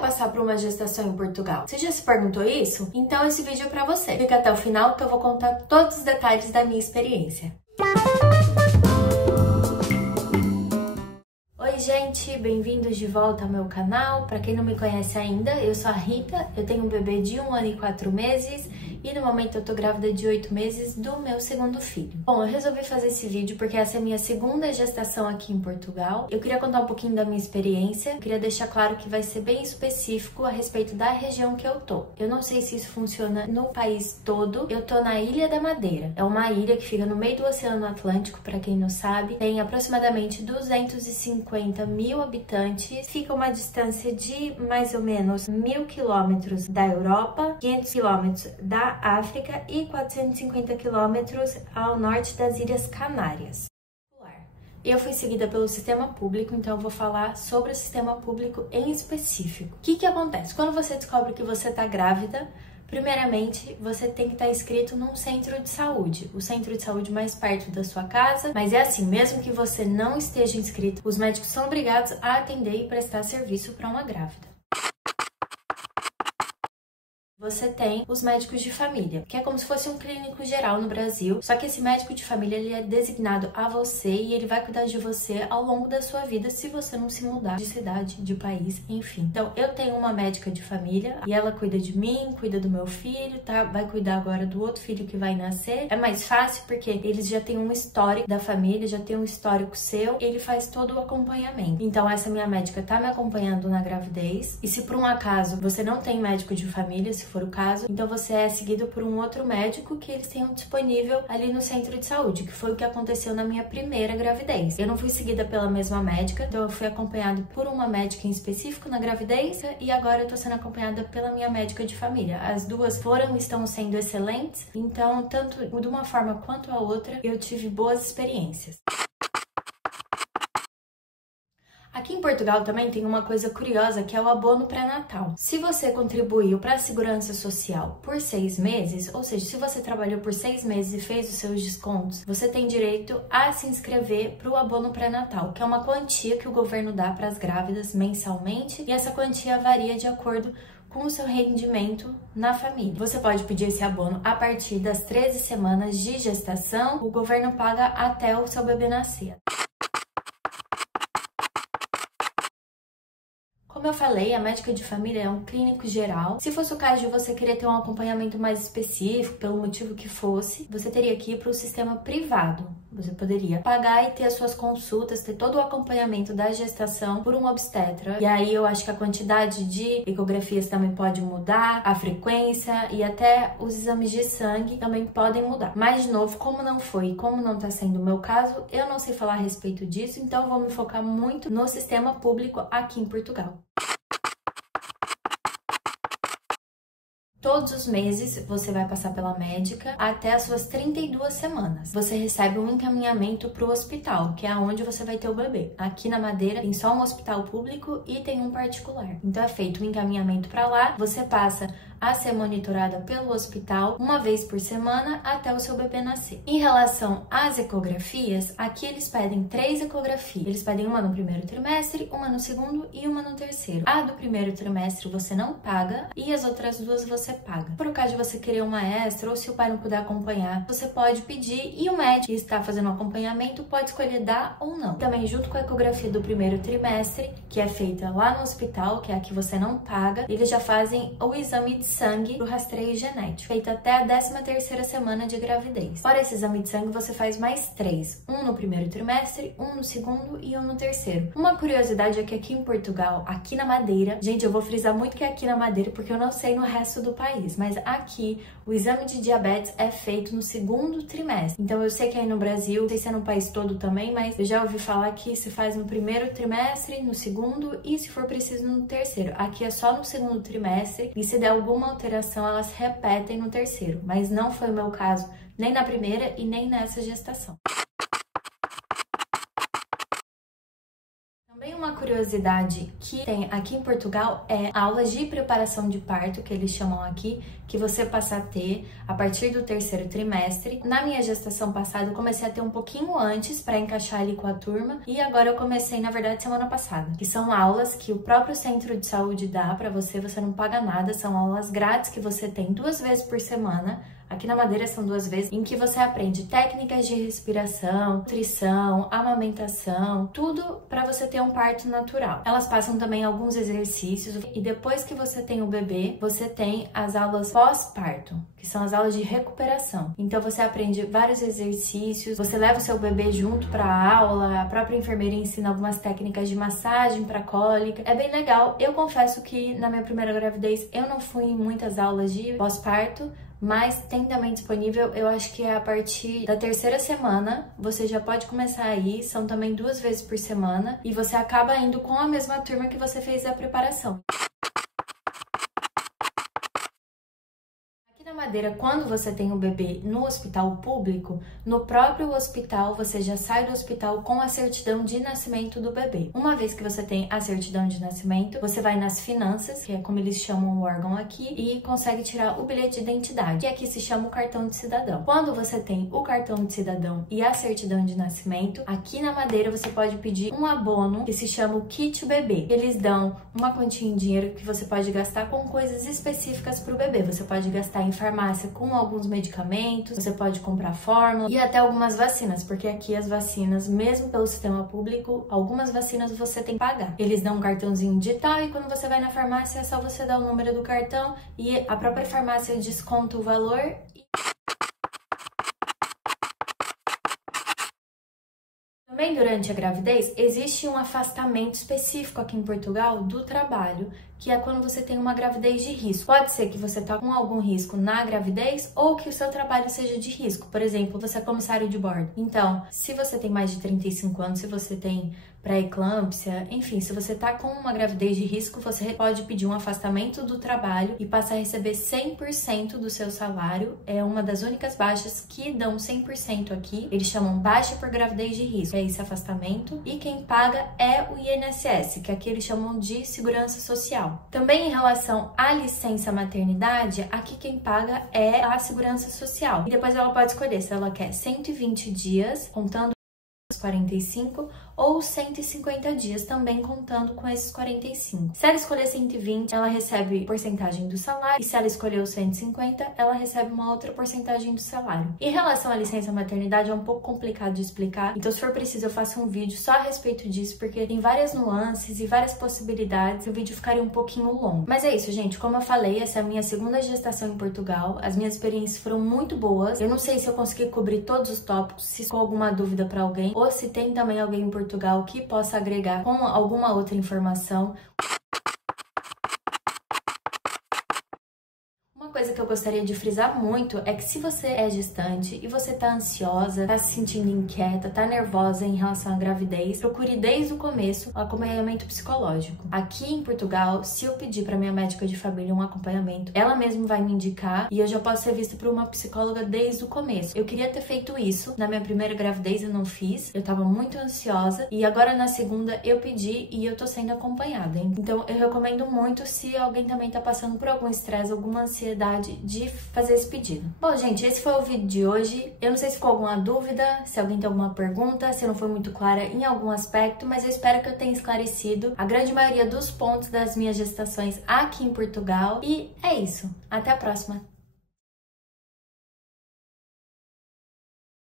passar por uma gestação em Portugal? Você já se perguntou isso? Então esse vídeo é pra você. Fica até o final que eu vou contar todos os detalhes da minha experiência. Oi gente, bem-vindos de volta ao meu canal. Pra quem não me conhece ainda, eu sou a Rita, eu tenho um bebê de 1 ano e 4 meses e no momento eu tô grávida de 8 meses do meu segundo filho. Bom, eu resolvi fazer esse vídeo porque essa é a minha segunda gestação aqui em Portugal. Eu queria contar um pouquinho da minha experiência, eu queria deixar claro que vai ser bem específico a respeito da região que eu tô. Eu não sei se isso funciona no país todo, eu tô na Ilha da Madeira. É uma ilha que fica no meio do Oceano Atlântico, pra quem não sabe, tem aproximadamente 250 mil habitantes, fica uma distância de mais ou menos 1.000 quilômetros da Europa, 500 quilômetros da África e 450 quilômetros ao norte das Ilhas Canárias. Eu fui seguida pelo sistema público, então eu vou falar sobre o sistema público em específico. O que acontece? Quando você descobre que você está grávida, primeiramente, você tem que estar inscrito num centro de saúde, o centro de saúde mais perto da sua casa, mas é assim, mesmo que você não esteja inscrito, os médicos são obrigados a atender e prestar serviço para uma grávida. Você tem os médicos de família, que é como se fosse um clínico geral no Brasil, só que esse médico de família ele é designado a você e ele vai cuidar de você ao longo da sua vida se você não se mudar de cidade, de país, enfim. Então, eu tenho uma médica de família e ela cuida de mim, cuida do meu filho, tá? Vai cuidar agora do outro filho que vai nascer. É mais fácil porque eles já têm um histórico da família, já tem um histórico seu, ele faz todo o acompanhamento. Então, essa minha médica tá me acompanhando na gravidez e se por um acaso você não tem médico de família, se for o caso, então você é seguido por um outro médico que eles tenham disponível ali no centro de saúde, que foi o que aconteceu na minha primeira gravidez. Eu não fui seguida pela mesma médica, então eu fui acompanhada por uma médica em específico na gravidez e agora eu tô sendo acompanhada pela minha médica de família. As duas foram e estão sendo excelentes, então tanto de uma forma quanto a outra eu tive boas experiências. Aqui em Portugal também tem uma coisa curiosa que é o abono pré-natal. Se você contribuiu para a Segurança Social por 6 meses, ou seja, se você trabalhou por 6 meses e fez os seus descontos, você tem direito a se inscrever para o abono pré-natal, que é uma quantia que o governo dá para as grávidas mensalmente e essa quantia varia de acordo com o seu rendimento na família. Você pode pedir esse abono a partir das 13 semanas de gestação, o governo paga até o seu bebê nascer. Como eu falei, a médica de família é um clínico geral. Se fosse o caso de você querer ter um acompanhamento mais específico, pelo motivo que fosse, você teria que ir para o sistema privado. Você poderia pagar e ter as suas consultas, ter todo o acompanhamento da gestação por um obstetra. E aí eu acho que a quantidade de ecografias também pode mudar, a frequência e até os exames de sangue também podem mudar. Mas, de novo, como não foi e como não está sendo o meu caso, eu não sei falar a respeito disso, então eu vou me focar muito no sistema público aqui em Portugal. Todos os meses você vai passar pela médica até as suas 32 semanas. Você recebe um encaminhamento para o hospital, que é onde você vai ter o bebê. Aqui na Madeira tem só um hospital público e tem um particular. Então é feito um encaminhamento para lá, você passa a ser monitorada pelo hospital uma vez por semana até o seu bebê nascer. Em relação às ecografias, aqui eles pedem 3 ecografias. Eles pedem uma no primeiro trimestre, uma no segundo e uma no terceiro. A do primeiro trimestre você não paga e as outras 2 você paga. Por caso de você querer uma extra ou se o pai não puder acompanhar, você pode pedir e o médico que está fazendo o acompanhamento pode escolher dar ou não. Também junto com a ecografia do primeiro trimestre, que é feita lá no hospital, que é a que você não paga, eles já fazem o exame de sangue pro rastreio genético, feito até a 13ª semana de gravidez. Fora esse exame de sangue, você faz mais 3. Um no primeiro trimestre, um no segundo e um no terceiro. Uma curiosidade é que aqui em Portugal, aqui na Madeira, gente, eu vou frisar muito que é aqui na Madeira, porque eu não sei no resto do país, mas aqui o exame de diabetes é feito no segundo trimestre. Então eu sei que aí no Brasil, não sei se é no país todo também, mas eu já ouvi falar que se faz no primeiro trimestre, no segundo e se for preciso no terceiro. Aqui é só no segundo trimestre e se der alguma alteração elas repetem no terceiro, mas não foi o meu caso nem na primeira e nem nessa gestação. curiosidade que tem aqui em Portugal é aulas de preparação de parto, que eles chamam aqui, que você passa a ter a partir do 3º trimestre. Na minha gestação passada, eu comecei a ter um pouquinho antes para encaixar ali com a turma, e agora eu comecei, na verdade, semana passada, que são aulas que o próprio centro de saúde dá para você não paga nada, são aulas grátis que você tem 2 vezes por semana. Aqui na Madeira são 2 vezes, em que você aprende técnicas de respiração, nutrição, amamentação, tudo para você ter um parto natural. Elas passam também alguns exercícios e depois que você tem o bebê, você tem as aulas pós-parto, que são as aulas de recuperação. Então você aprende vários exercícios, você leva o seu bebê junto para a aula, a própria enfermeira ensina algumas técnicas de massagem para cólica. É bem legal. Eu confesso que na minha primeira gravidez eu não fui em muitas aulas de pós-parto, mas tem também disponível, eu acho que é a partir da 3ª semana, você já pode começar a ir, são também 2 vezes por semana, e você acaba indo com a mesma turma que você fez a preparação. Na Madeira, quando você tem o bebê no hospital público, no próprio hospital você já sai do hospital com a certidão de nascimento do bebê. Uma vez que você tem a certidão de nascimento, você vai nas finanças, que é como eles chamam o órgão aqui, e consegue tirar o bilhete de identidade, que aqui se chama o cartão de cidadão. Quando você tem o cartão de cidadão e a certidão de nascimento, aqui na Madeira você pode pedir um abono que se chama o kit bebê. Eles dão uma quantia em dinheiro que você pode gastar com coisas específicas para o bebê. Você pode gastar em farmácia com alguns medicamentos, você pode comprar fórmula e até algumas vacinas, porque aqui as vacinas, mesmo pelo sistema público, algumas vacinas você tem que pagar. Eles dão um cartãozinho digital e quando você vai na farmácia é só você dar o número do cartão e a própria farmácia desconta o valor. Também durante a gravidez, existe um afastamento específico aqui em Portugal do trabalho, que é quando você tem uma gravidez de risco. Pode ser que você tá com algum risco na gravidez ou que o seu trabalho seja de risco. Por exemplo, você é comissário de bordo. Então, se você tem mais de 35 anos, se você tem pré-eclâmpsia, enfim, se você tá com uma gravidez de risco, você pode pedir um afastamento do trabalho e passar a receber 100% do seu salário. É uma das únicas baixas que dão 100% aqui. Eles chamam baixa por gravidez de risco. É esse afastamento. E quem paga é o INSS, que aqui eles chamam de Segurança Social. Também em relação à licença maternidade, aqui quem paga é a Segurança Social. E depois ela pode escolher se ela quer 120 dias, contando os 45, ou 150 dias, também contando com esses 45. Se ela escolher 120, ela recebe porcentagem do salário, e se ela escolher os 150, ela recebe uma outra porcentagem do salário. Em relação à licença maternidade, é um pouco complicado de explicar, então se for preciso eu faço um vídeo só a respeito disso, porque tem várias nuances e várias possibilidades, e o vídeo ficaria um pouquinho longo. Mas é isso, gente, como eu falei, essa é a minha segunda gestação em Portugal, as minhas experiências foram muito boas, eu não sei se eu consegui cobrir todos os tópicos, se ficou alguma dúvida para alguém, ou se tem também alguém em Portugal que possa agregar com alguma outra informação. Uma coisa que eu gostaria de frisar muito é que se você é gestante e você tá ansiosa, tá se sentindo inquieta, tá nervosa em relação à gravidez, procure desde o começo o acompanhamento psicológico. Aqui em Portugal, se eu pedir para minha médica de família um acompanhamento, ela mesma vai me indicar e eu já posso ser vista por uma psicóloga desde o começo. Eu queria ter feito isso na minha primeira gravidez, eu não fiz, eu tava muito ansiosa e agora na segunda eu pedi e eu tô sendo acompanhada. Então eu recomendo muito se alguém também tá passando por algum estresse, alguma ansiedade, de fazer esse pedido. Bom, gente, esse foi o vídeo de hoje. Eu não sei se ficou alguma dúvida, se alguém tem alguma pergunta, se eu não foi muito clara em algum aspecto, mas eu espero que eu tenha esclarecido a grande maioria dos pontos das minhas gestações aqui em Portugal. E é isso. Até a próxima!